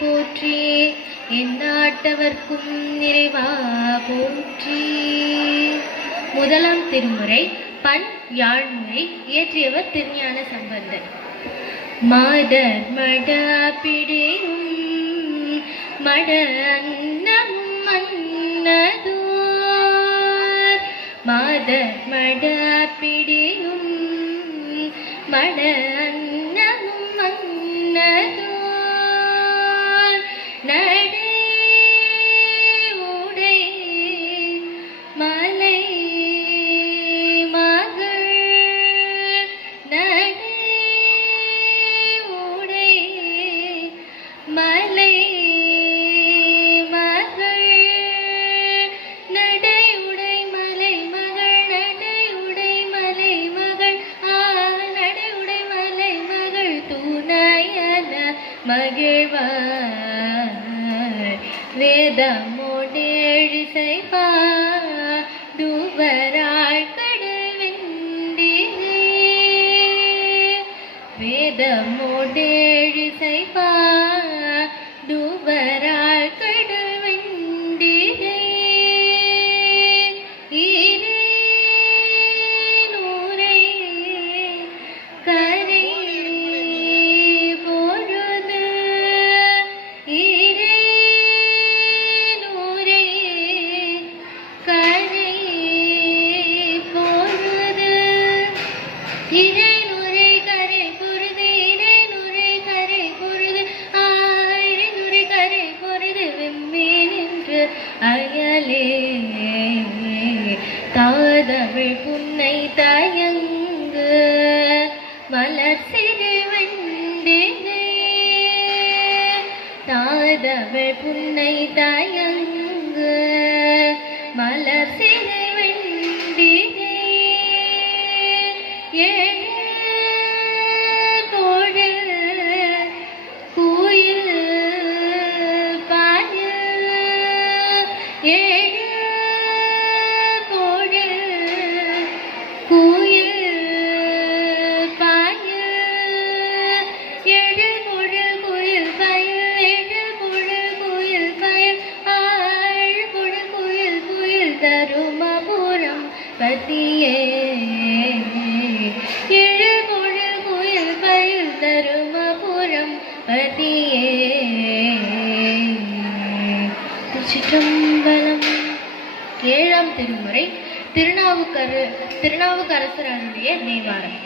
போற்றி, எந்நாட்டவர்க்கும் இறைவா போற்றி. முதலாம் திருமுறை பண் யாழ்முறை. இயற்றியவர் திருஞான சம்பந்தர். மாதர் மட பிடியும் மட அன்னமும் மன்னதோர், மாதர் மட பிடியும் மட அன்னமும் மன்னதோர், நடை உடை மலை மகள், நடை உடை மலை மகள், நடை உடை மலை மகள், நடை உடை மலை மகள், நடை உடை மலை மகள் துணையன மகிழ்வார், வேதமோடேழிசை பாடுவராள் கடல் வெண்டிகை, வேதமோடேழிசை பாடுவராள் கடல் வெண்டிகை, ஈரேனூரை கரை பொழுது, ஈரேனூரை கரை பொழுது, இறைநுரை கரை பொழுது, இறைநுரை கரை பொழுது, இறைநுரை கரை பொழுது, வெம்மி நின்று அயலே தாதமிழ் புன்னை தயங்கு மலர் சிறு வெண்டிகை, தாதமிழ் புன்னை தயங்கு மலர் சிறு வெண்டிகை, ஏழு தோழில் குயில் பாயில், ஏழு தோழில் குயில் பாயில், ஏழு பொழில் குயில் பயில், ஏழு பொழில் குயில் பயில், ஏழு பொழில் குயில் குயில் தருமபுரம் பதியே, ஏழு பொழில் குயில் பயில் தருமபுரம் பதியே. திருச்சிற்றம்பலம். ஏழாம் திருமுறை திருநாவுக்கரசர் அருளிய தேவாரம்.